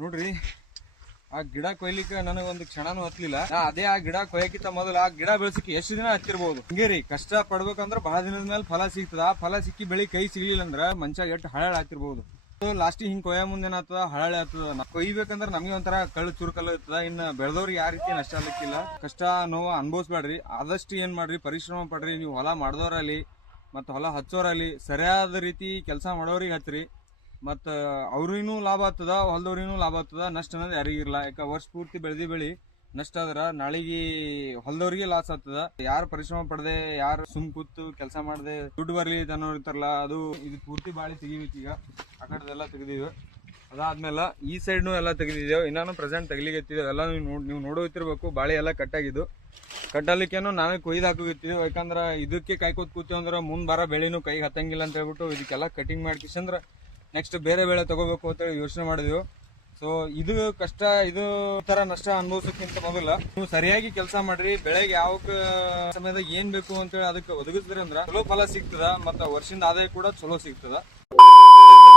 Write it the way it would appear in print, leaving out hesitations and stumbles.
ನೋಡ್ರಿ ಆ ಗಿಡ ಕೊಯ್ಲಿಕ್ಕೆ ನನಗೊಂದು ಕ್ಷಣನೂ ಹತ್ಲಿಲ್ಲ. ಅದೇ ಆ ಗಿಡ ಕೊಯ್ಯಕ್ಕಿಂತ ಮೊದಲು ಆ ಗಿಡ ಬೆಳೆಸಕ್ಕೆ ಎಷ್ಟು ದಿನ ಹತ್ತಿರ್ಬೋದು. ಹಂಗೆ ರೀ, ಕಷ್ಟ ಪಡ್ಬೇಕಂದ್ರ ಬಹಳ ದಿನದ ಮೇಲೆ ಫಲ ಸಿಗ್ತದ. ಆ ಫಲ ಸಿಕ್ಕಿ ಬೆಳಿ ಕೈ ಸಿಗ್ಲಿಲ್ಲ ಅಂದ್ರ ಮನುಷ್ಯ ಎಷ್ಟು ಹಳಾಳ ಆಗ್ತಿರ್ಬೋದು. ಲಾಸ್ಟಿಗೆ ಹಿಂಗ್ ಕೊಯ್ಯ ಮುಂದೆ ಏನಾಗ್ತದ, ಹಳಾಳೆ ಆಗ್ತದ. ಕೊಯ್ಬೇಕಂದ್ರ ನಮಗೆ ಒಂಥರ ಕಳ್ಳು ಚುರುಕಲ್ಲ ಇರ್ತದ. ಇನ್ನ ಬೆಳೆದವ್ರಿಗೆ ಯಾವ ರೀತಿ ನಷ್ಟ ಆಗ್ಲಿಕ್ಕಿಲ್ಲ. ಕಷ್ಟ ನೋವು ಅನ್ಭವಿಸ್ಬೇಡ್ರಿ. ಆದಷ್ಟು ಏನ್ ಮಾಡ್ರಿ, ಪರಿಶ್ರಮ ಪಡ್ರಿ. ನೀವು ಹೊಲ ಮಾಡ್ದವ್ರಲ್ಲಿ ಮತ್ತ ಹೊಲ ಹಚ್ಚೋರಲ್ಲಿ ಸರಿಯಾದ ರೀತಿ ಕೆಲಸ ಮಾಡೋರಿಗೆ ಹಚ್ಚ್ರಿ. ಮತ್ತ ಅವ್ರಿಗೂ ಲಾಭ ಆಗ್ತದ, ಹೊಲದವ್ರಿಗೂ ಲಾಭ ಆಗ್ತದ. ನಷ್ಟ ಅನ್ನೋದು ಯಾರಿಗಿರ್ಲ. ಯಾಕ ವರ್ಷ ಪೂರ್ತಿ ಬೆಳೆದಿ ಬೆಳಿ ನಷ್ಟ ಆದ್ರ ನಾಳಿಗೆ ಹೊಲದವ್ರಿಗೆ ಲಾಸ್ ಆಗ್ತದ. ಯಾರು ಪರಿಶ್ರಮ ಪಡದೆ, ಯಾರು ಸುಮ್ ಕೂತು ಕೆಲಸ ಮಾಡದೆ ದುಡ್ಡು ಬರ್ಲಿ ಅನ್ನೋರು ಇರ್ತಾರಲ್ಲ, ಅದು ಇದು ಪೂರ್ತಿ ಬಾಳಿ ತೆಗಿಬೇಕು. ಈಗ ಆ ಕಡೆದೆಲ್ಲ ತೆಗ್ದಿವಿ. ಅದಾದ್ಮೇಲೆ ಈ ಸೈಡ್ನು ಎಲ್ಲ ತೆಗ್ದಿದ್ದೇವೆ. ಇನ್ನಾನು ಪ್ರೆಸೆಂಟ್ ತೆಗಿಲಿಕ್ಕೆ ಎಲ್ಲ ನೀವು ನೋಡೋತಿರ್ಬೇಕು. ಬಾಳೆ ಎಲ್ಲ ಕಟ್ಟಾಗಿದ್ದು. ಕಟ್ಟಲಿಕ್ಕೇನು ನಾವೇ ಕೊಯ್ದು ಹಾಕೋಗಿರ್ತೀವಿ. ಯಾಕಂದ್ರ ಇದಕ್ಕೆ ಕಾಯ್ಕೋತ್ ಕೂತೀವಿ ಅಂದ್ರ ಮುಂದ್ ಬರ ಬೆಳೆನು ಕೈಗೆ ಹತ್ತಂಗಿಲ್ಲ ಅಂತ ಹೇಳ್ಬಿಟ್ಟು ಇದಕ್ಕೆಲ್ಲ ಕಟಿಂಗ್ ಮಾಡ್ಕಿಸಂದ್ರ ನೆಕ್ಸ್ಟ್ ಬೇರೆ ಬೆಳೆ ತಗೋಬೇಕು ಅಂತ ಯೋಚನೆ ಮಾಡಿದ್ವಿ. ಸೊ ಇದು ಕಷ್ಟ, ಇದು ತರ ನಷ್ಟ ಅನುಭವಿಸೋಕ್ಕಿಂತ ಮೊದಲ ನೀವು ಸರಿಯಾಗಿ ಕೆಲಸ ಮಾಡ್ರಿ. ಬೆಳೆಗೆ ಯಾವ ಸಮಯದಾಗ ಏನ್ ಬೇಕು ಅಂತೇಳಿ ಅದಕ್ಕೆ ಒದಗಿಸಿದ್ರಿ ಅಂದ್ರ ಚಲೋ ಫಲ ಸಿಗ್ತದ. ಮತ್ತ ವರ್ಷದಿಂದ ಆದಾಯ ಕೂಡ ಚಲೋ ಸಿಗ್ತದ.